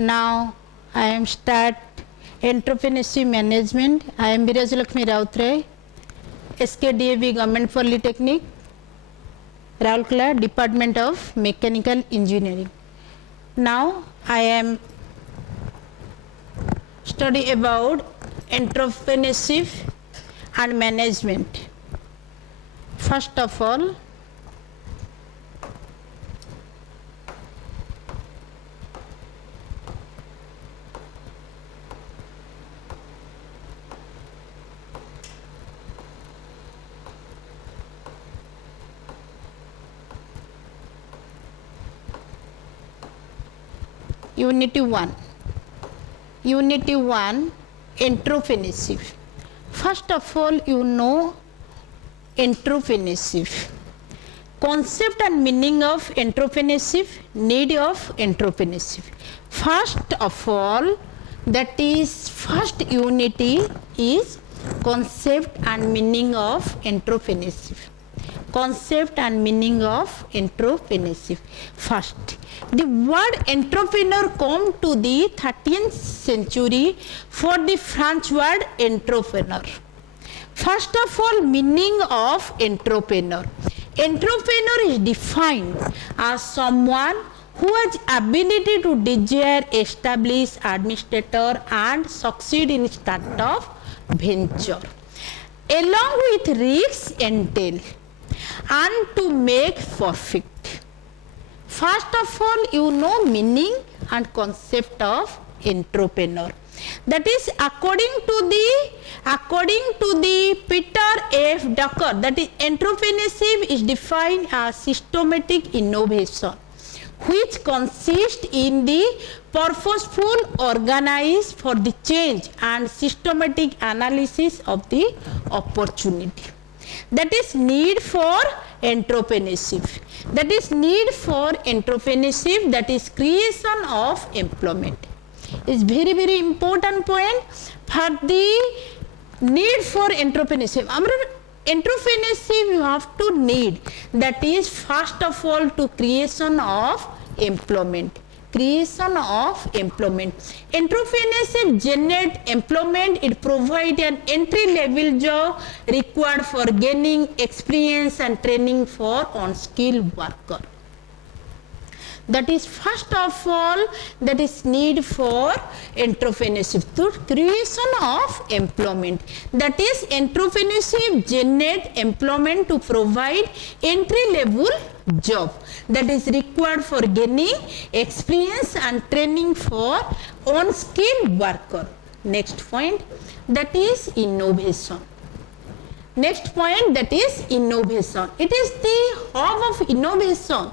Now I am start Entrepreneurship Management. I am Birajlakshmi Rautray, SKDAV Government Polytechnic, Raulkela, Department of Mechanical Engineering. Now I am study about entrepreneurship and management. First of all, Unity 1. Unity 1, Entrepreneurship. First of all, you know entrepreneurship. Concept and meaning of entrepreneurship, need of entrepreneurship. First of all, that is first unity is concept and meaning of entrepreneurship. Concept and meaning of entrepreneurship. First, the word entrepreneur come to the 13th century for the French word entrepreneur. First of all, meaning of entrepreneur. Entrepreneur is defined as someone who has ability to desire, establish, administrator and succeed in startup venture, along with risks entail, and to make profit. First of all, you know meaning and concept of entrepreneur. That is according to the Peter F. Drucker, that is entrepreneurship is defined as systematic innovation, which consists in the purposeful organize for the change and systematic analysis of the opportunity. That is need for entrepreneurship. That is need for entrepreneurship, that is creation of employment. Is very, very important point for the need for entrepreneurship. Entrepreneurship you have to need, that is first of all to creation of employment. Creation of employment. Entrepreneurship generate employment. It provide an entry level job required for gaining experience and training for unskilled worker. That is first of all, that is need for entrepreneurship, to creation of employment. That is entrepreneurship generate employment to provide entry level job that is required for gaining experience and training for unskilled worker. Next point, that is innovation. Next point, that is innovation. It is the hub of innovation.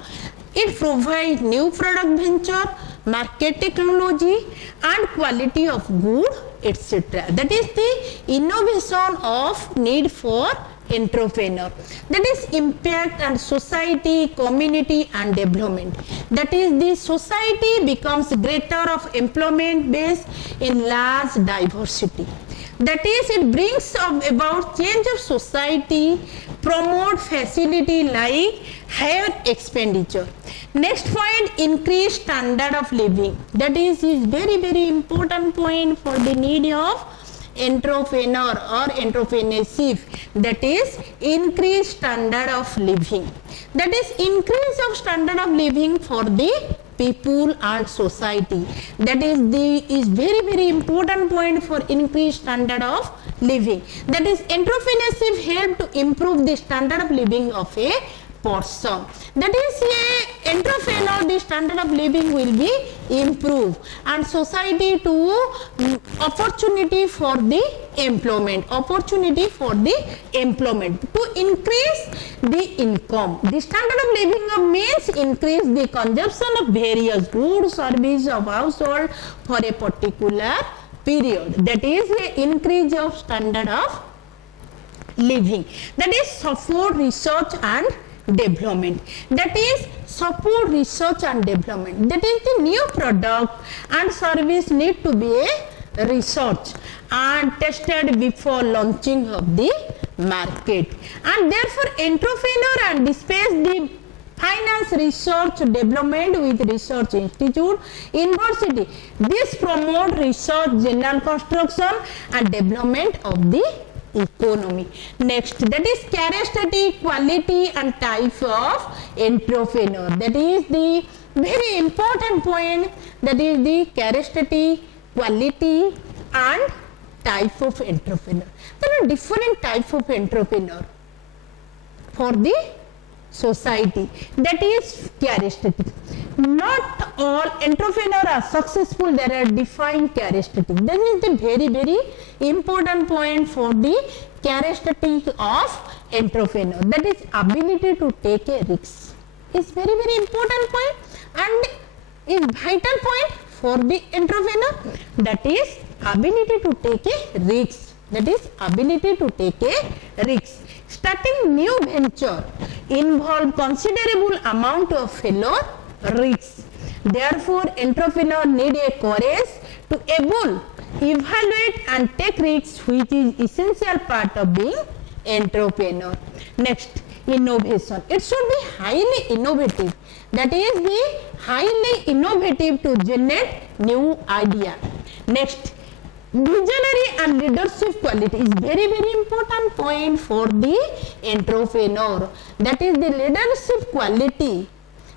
It provides new product venture, market technology and quality of good, etc. That is the innovation of need for entrepreneur. That is impact and society, community and development. That is the society becomes greater of employment base in large diversity. That is, it brings about change of society, promote facility like higher expenditure. Next point, increase standard of living. That is very, very important point for the need of entrepreneur or entrepreneurship. That is increase standard of living. That is increase of standard of living for the people and society. That is very, very important point for increased standard of living. That is entrepreneurship help to improve the standard of living of a person. That is a entrepreneur, the standard of living will be improved and society to opportunity for the employment, opportunity for the employment to increase the income. The standard of living means increase the consumption of various goods, services of household for a particular period. That is a increase of standard of living. That is support research and development. That is support research and development. That is the new product and service need to be researched and tested before launching of the market, and therefore entrepreneur and dispense the finance research development with research institute, university. This promote research, general construction and development of the economy. Next, that is characteristic, quality and type of entrepreneur. That is the very important point, that is the characteristic, quality and type of entrepreneur. There are different types of entrepreneur for the society, that is characteristic. Not all entrepreneurs are successful, there are defined characteristics. That is the very important point for the characteristic of entrepreneur, that is ability to take a risk. Is very important point and is vital point for the entrepreneur, that is ability to take a risk, that is ability to take a risk. Starting new venture involve considerable amount of failure risks. Therefore, entrepreneur need a courage to able, evaluate and take risks, which is essential part of being entrepreneur. Next, innovation. It should be highly innovative. That is the highly innovative to generate new idea. Next, visionary and leadership quality is very important point for the entrepreneur. That is the leadership quality.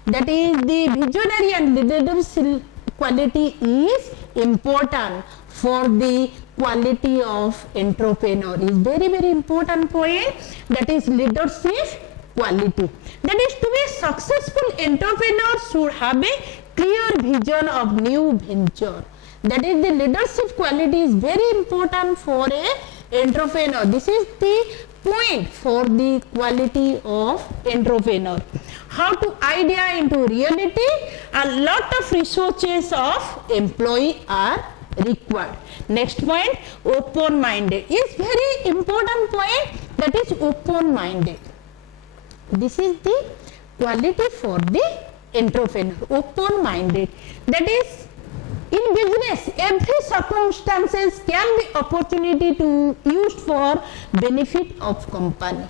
That is the visionary and leadership quality is important for the quality of entrepreneur. Is very important point, that is leadership quality. That is, to be successful entrepreneur should have a clear vision of new venture. That is, the leadership quality is very important for a entrepreneur. This is the point for the quality of entrepreneur. How to idea into reality, a lot of resources of employee are required. Next point, open-minded is very important point, that is open-minded. This is the quality for the entrepreneur, open-minded. That is, in business, every circumstances can be opportunity to used for benefit of company.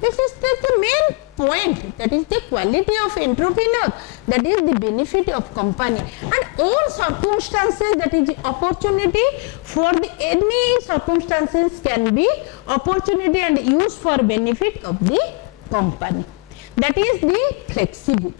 This is the main point, that is the quality of entrepreneur, that is the benefit of company. And all circumstances, that is the opportunity for the any circumstances can be opportunity and used for benefit of the company. That is the flexible.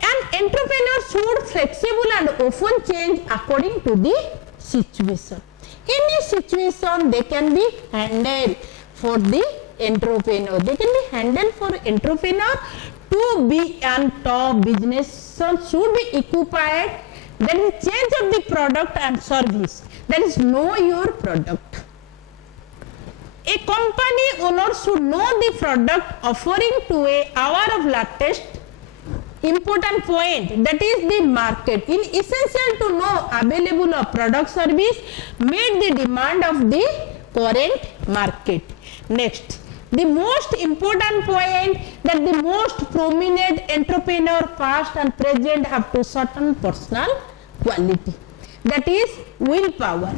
An entrepreneur should flexible and often change according to the situation. Any situation they can be handled for the entrepreneur. They can be handled for entrepreneur to be an top business should be occupied. That is change of the product and service. That is know your product. A company owner should know the product offering to a hour of latest important point, that is the market. In essential to know available of product service meet the demand of the current market. Next, the most important point, that the most prominent entrepreneur past and present have to certain personal quality, that is willpower.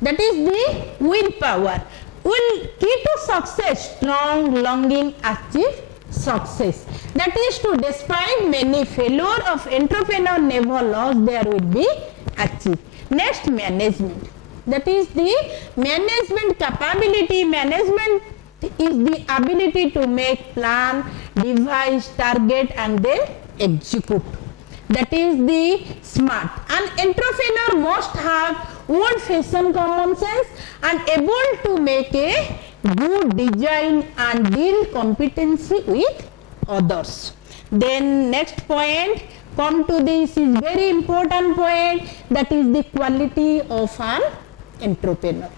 That is the willpower. Will key to success, strong longing achieve success. That is to despite many failure of entrepreneur never lost, there will be achieved. Next, management. That is the management capability. Management is the ability to make plan, devise, target and then execute. That is the smart. An entrepreneur must have old-fashioned common sense and able to make a good design and deal competency with others. Then next point, come to this is very important point, that is the quality of an entrepreneur.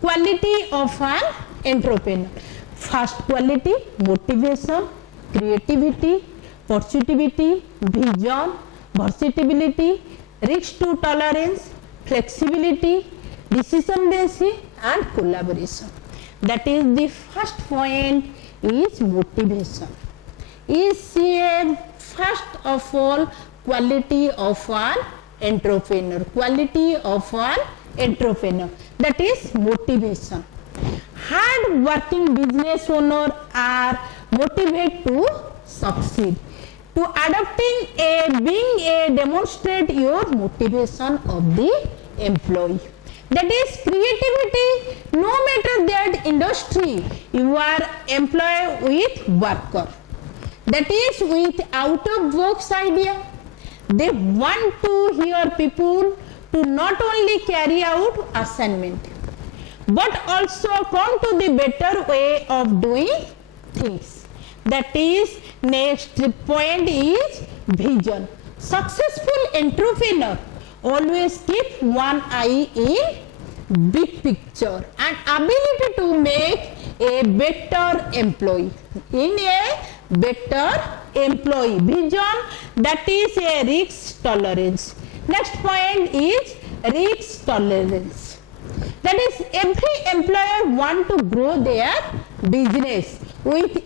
Quality of an entrepreneur. First quality, motivation, creativity, pursuivity, vision, versatility, risk to tolerance, flexibility, decision making and collaboration. That is the first point is motivation. Is a first of all quality of an entrepreneur. Quality of an entrepreneur. That is motivation. Hard working business owners are motivate to succeed. To adopting demonstrate your motivation of the employee. That is creativity, no matter that industry you are employed with worker. That is with out of box idea. They want to hear people to not only carry out assignment, but also come to the better way of doing things. That is, next point is vision. Successful entrepreneur always keep one eye in big picture and ability to make a better employee. In a better employee, vision, that is a risk tolerance. Next point is risk tolerance. That is, every employer want to grow their business with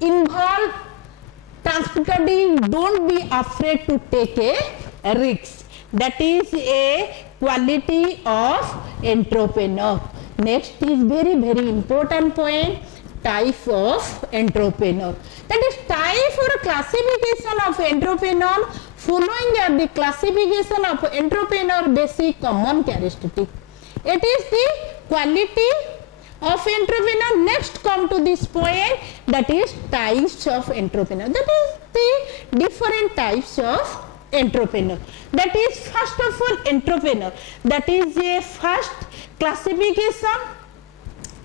involved transporting. Don't be afraid to take a risk. That is a quality of entrepreneur. Next is very important point, type of entrepreneur. That is type or classification of entrepreneur. Following are the classification of entrepreneur basic common characteristic. It is the quality of entrepreneur. Next come to this point, that is types of entrepreneur. That is the different types of entrepreneur. That is first of all entrepreneur. That is a first classification.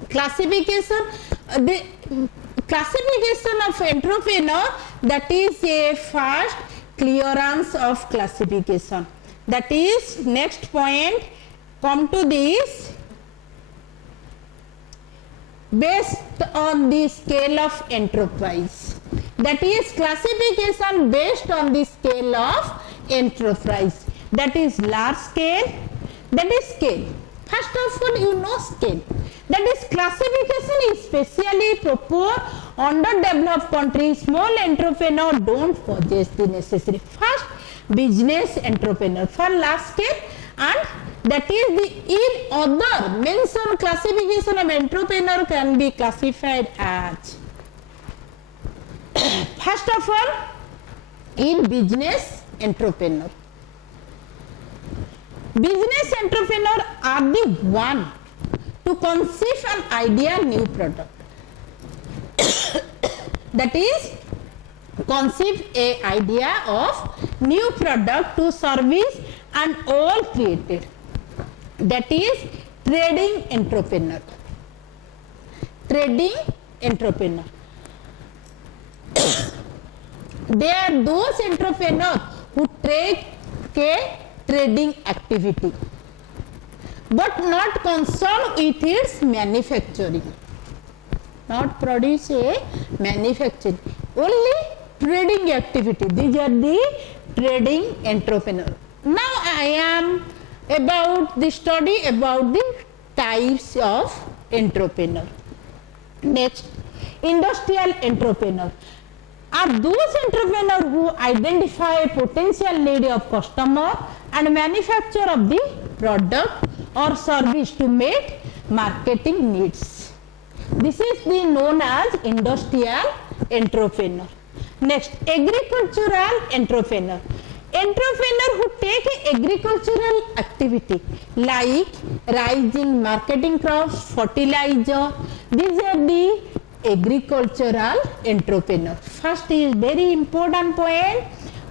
The classification of entrepreneur, that is a first clearance of classification. That is next point. Come to this, based on the scale of enterprise. That is classification based on the scale of enterprise. That is large scale, that is scale. First of all, you know scale. That is classification is specially proper underdeveloped countries. Small entrepreneur don't possess the necessary. First, business entrepreneur for large scale, and that is the in other mentioned classification of entrepreneur can be classified as first of all in business entrepreneur. Business entrepreneur are the one to conceive an idea new product. That is, conceive a idea of new product to service and all created. That is trading entrepreneur. Trading entrepreneur. They are those entrepreneurs who take a trading activity but not concerned with its manufacturing. Not produce a manufacturing, only trading activity. These are the trading entrepreneur. Now I am about the study about the types of entrepreneur. Next, industrial entrepreneur are those entrepreneurs who identify potential need of customer and manufacture of the product or service to meet marketing needs. This is the known as industrial entrepreneur. Next, agricultural entrepreneur. Entrepreneur who take agricultural activity like raising, marketing crops, fertilizer. These are the agricultural entrepreneur. First is very important point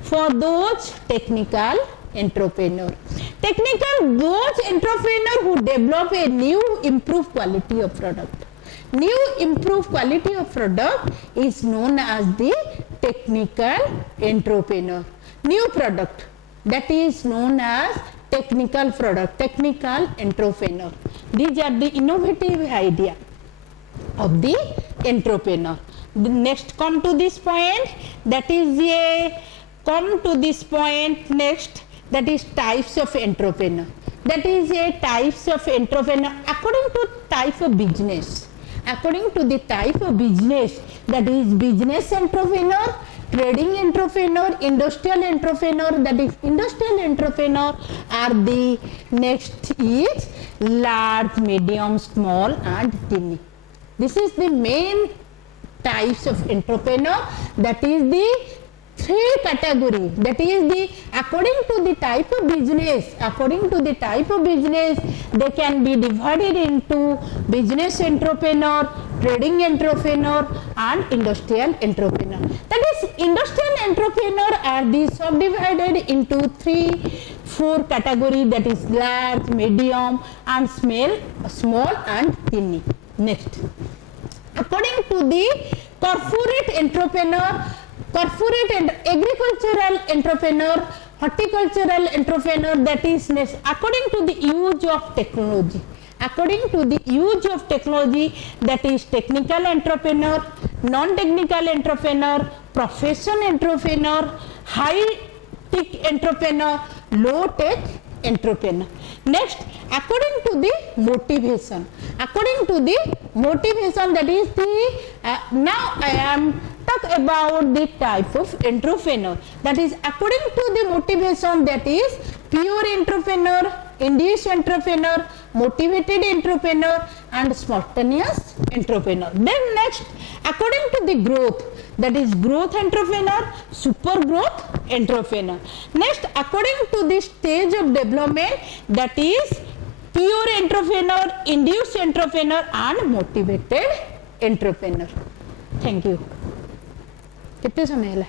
for those technical entrepreneur. Technical, those entrepreneur who develop a new improved quality of product. New improved quality of product is known as the technical entrepreneur. New product, that is known as technical product, technical entrepreneur. These are the innovative idea of the entrepreneur. The next come to this point, that is a come to this point next, that is types of entrepreneur. That is a types of entrepreneur according to type of business. According to the type of business, that is business entrepreneur, trading entrepreneur, industrial entrepreneur. That is industrial entrepreneur are the next is large, medium, small and tiny. This is the main types of entrepreneur, that is the three category, that is the according to the type of business, they can be divided into business entrepreneur, trading entrepreneur and industrial entrepreneur. That is, industrial entrepreneur are the subdivided into 3-4 category, that is large, medium and small and tiny. Next, according to the corporate entrepreneur, corporate and agricultural entrepreneur, horticultural entrepreneur, that is next, according to the use of technology, that is technical entrepreneur, non-technical entrepreneur, profession entrepreneur, high-tech entrepreneur, low-tech entrepreneur. Next, according to the motivation, that is the now I am talk about the type of entrepreneur, that is according to the motivation, that is pure entrepreneur, induced entrepreneur, motivated entrepreneur and spontaneous entrepreneur. Then next, according to the growth, that is growth entrepreneur, super growth entrepreneur. Next, according to the stage of development, that is pure entrepreneur, induced entrepreneur and motivated entrepreneur. Thank you. कितने समय है